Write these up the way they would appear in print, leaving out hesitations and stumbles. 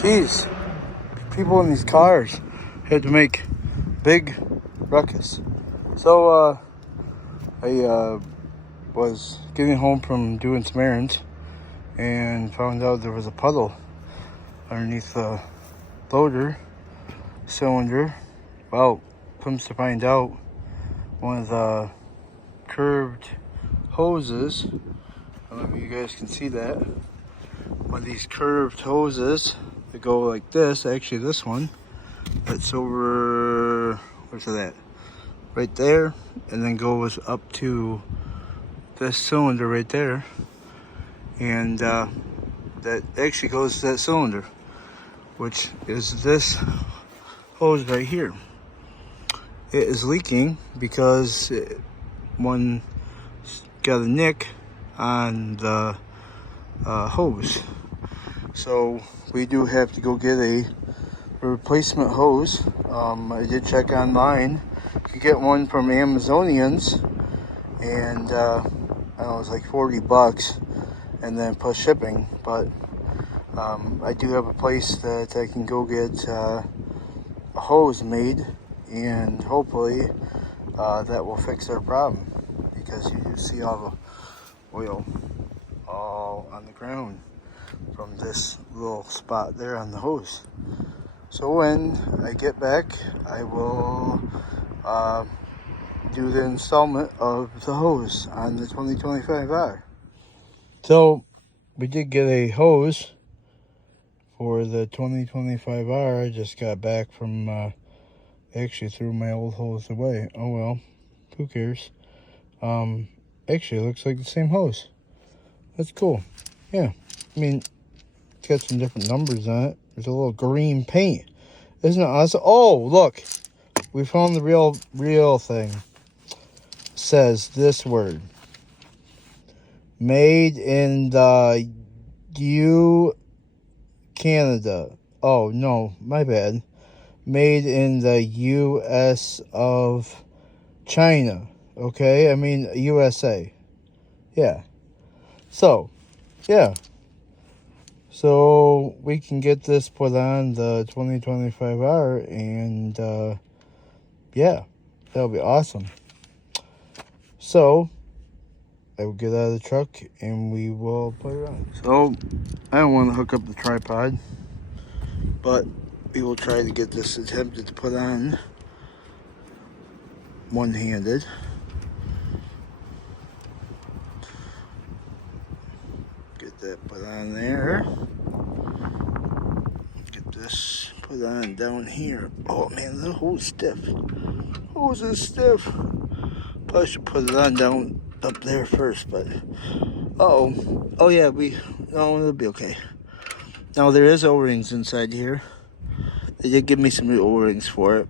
Jeez, people in these cars had to make big ruckus. So, I was getting home from doing some errands and found out there was a puddle underneath the loader cylinder. Well, comes to find out, one of the curved hoses, I don't know if you guys can see that, one of these curved hoses that go like this, actually this one, that's over, where's it at? Right there, and then goes up to this cylinder right there, and that actually goes to that cylinder, which is this hose right here. It is leaking because one got a nick on the hose. So we do have to go get a replacement hose. I did check online. You can get one from Amazonians, and I don't know, it's like $40, and then plus shipping. But I do have a place that I can go get a hose made, and hopefully that will fix their problem, because you do see all the oil all on the ground from this little spot there on the hose. So when I get back, I will do the installment of the hose on the 2025R. So we did get a hose for the 2025R. I just got back from actually threw my old hose away. Oh well, who cares? Actually it looks like the same hose. That's cool. Yeah, I mean, it's got some different numbers on it. There's a little green paint. Isn't it awesome? Oh, look, we found the real thing. It says this word: made in the Canada. Oh no, my bad. Made in the U.S. of China. Okay, I mean USA. Yeah. So, yeah. So we can get this put on the 2025R, and yeah, that'll be awesome. So I will get out of the truck and we will put it on. So I don't want to hook up the tripod, but we will try to get this attempted to put on one-handed. Get that put on there. Get this put on down here. Oh man, the hose is stiff. Hose is stiff. Probably should put it on down up there first, but oh yeah, it'll be okay. Now there is O-rings inside here. They did give me some new O-rings for it,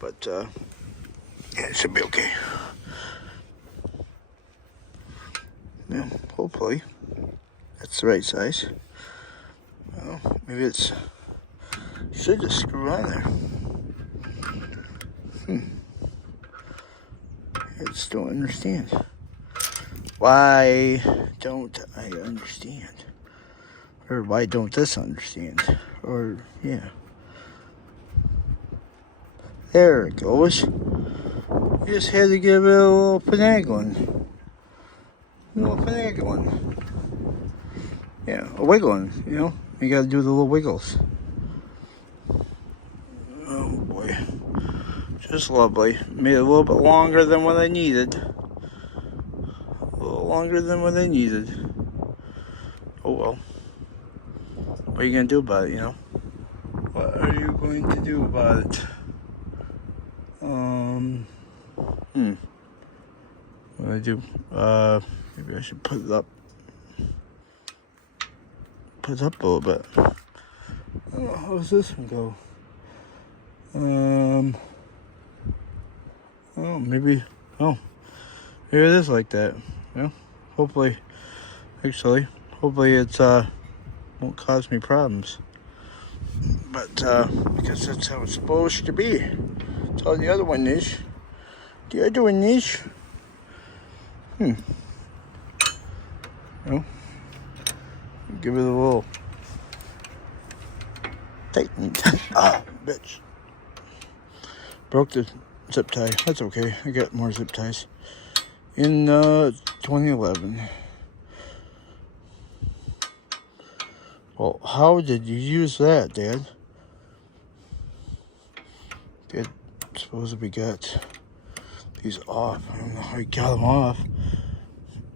but yeah, it should be okay. Yeah, hopefully that's the right size. Well, maybe should just screw on there. I just don't understand. Why don't I understand? Or why don't this understand? Or, yeah. There it goes. You just had to give it a little finagling. Yeah, a wiggling, you know? You gotta do the little wiggles. Oh boy. Just lovely. Made it a little bit longer than what I needed. A little longer than what I needed. Oh well. What are you gonna do about it, you know? What are you going to do about it? What do I do? Maybe I should put it up. Put it up a little bit. Oh, how's this one go? Oh, maybe it is like that. Yeah, hopefully it's won't cause me problems. But because that's how it's supposed to be. That's how the other one is. The other one is. You know, give it a little Tighten. Ah, bitch. Broke the zip tie. That's okay. I got more zip ties. In 2011. Well, how did you use that, Dad? Dad supposedly got these off. I don't know how he got them off.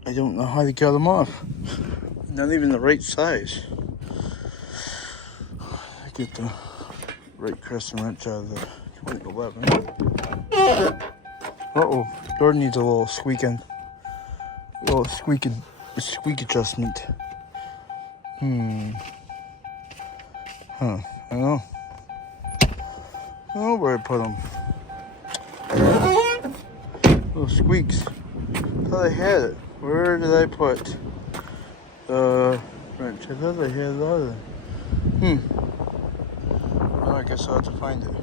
I don't know how he got them off. Not even the right size. I get the right crescent wrench out of the 2011. Uh-oh. Door needs a little squeaking. A little squeak adjustment. Huh. I don't know. I don't know where I put them. Little squeaks. I thought I had it. Where did I put the wrench? I thought I had it out of there. Well, I guess I'll have to find it.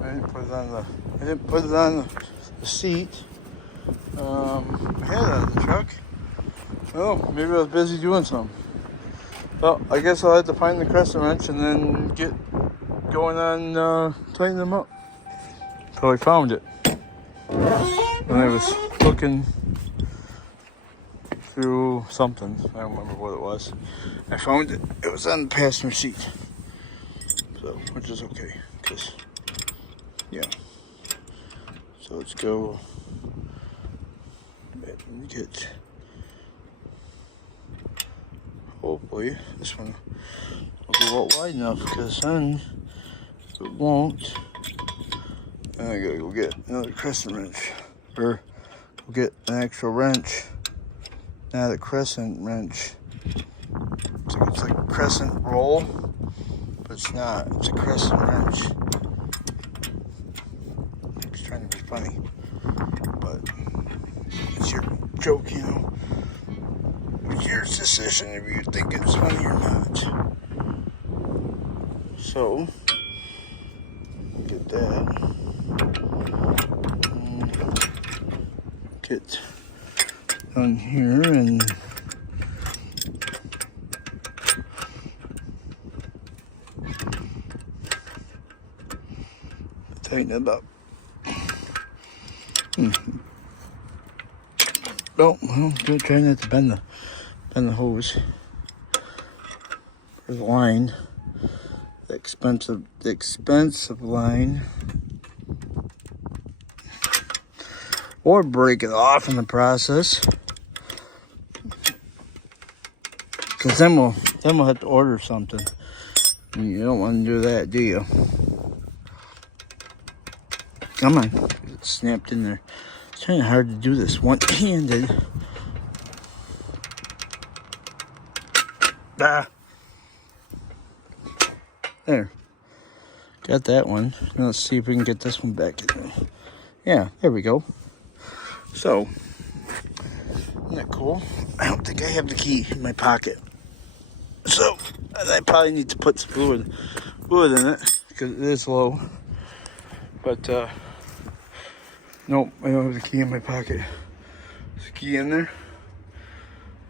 I didn't put it on the seat. I had it out of the truck. Oh, maybe I was busy doing something. Well, I guess I'll have to find the crescent wrench and then get going on tightening them up. So I found it. When I was looking through something, I don't remember what it was. I found it. It was on the passenger seat. So, which is okay, because, yeah. So let's go and get, hopefully, this one will go out wide enough, because then if it won't, then I gotta go get another crescent wrench, or go get an actual wrench, not a crescent wrench. It's like a crescent roll, but it's not. It's a crescent wrench. He's trying to be funny, but it's your joke, you know. It's your decision if you think it's funny or not. So, get that. Get on here and tighten it up. Oh, well, try not to bend the hose or the line. The expensive line. Or break it off in the process. Cause then we'll have to order something. And you don't want to do that, do you? Come on, it's snapped in there. It's kind of hard to do this one-handed. Ah. There. Got that one. Now let's see if we can get this one back in there. Yeah, there we go. So, isn't that cool? I don't think I have the key in my pocket. So, I probably need to put some fluid in it, because it is low. But, nope, I don't have the key in my pocket. Is the key in there?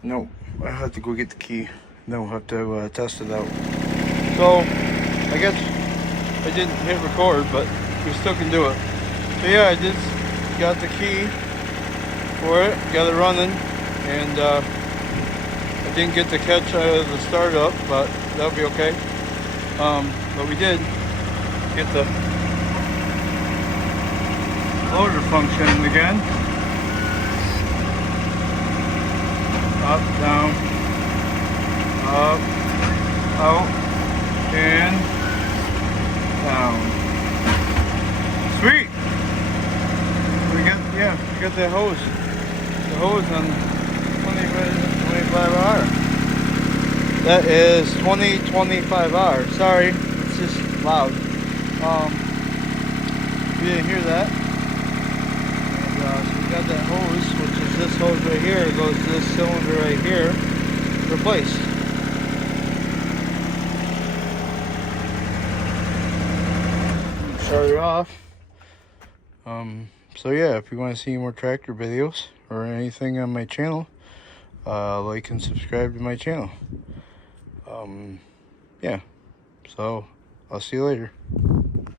Nope, I have to go get the key. Then we'll have to test it out. So, I guess I didn't hit record, but we still can do it. So yeah, I just got the key for it, got it running, and I didn't get the catch out of the startup, but that'll be okay. But we did get the loader functioning again. Up, down, up, out, and down. Sweet! We got that hose. The hose on 25R. That is 20-25R. Sorry, it's just loud. You didn't hear that. And so we got that hose, which is this hose right here. It goes to this cylinder right here. Replaced. Start it off. So yeah, if you want to see more tractor videos or anything on my channel, like and subscribe to my channel. Yeah, So I'll see you later.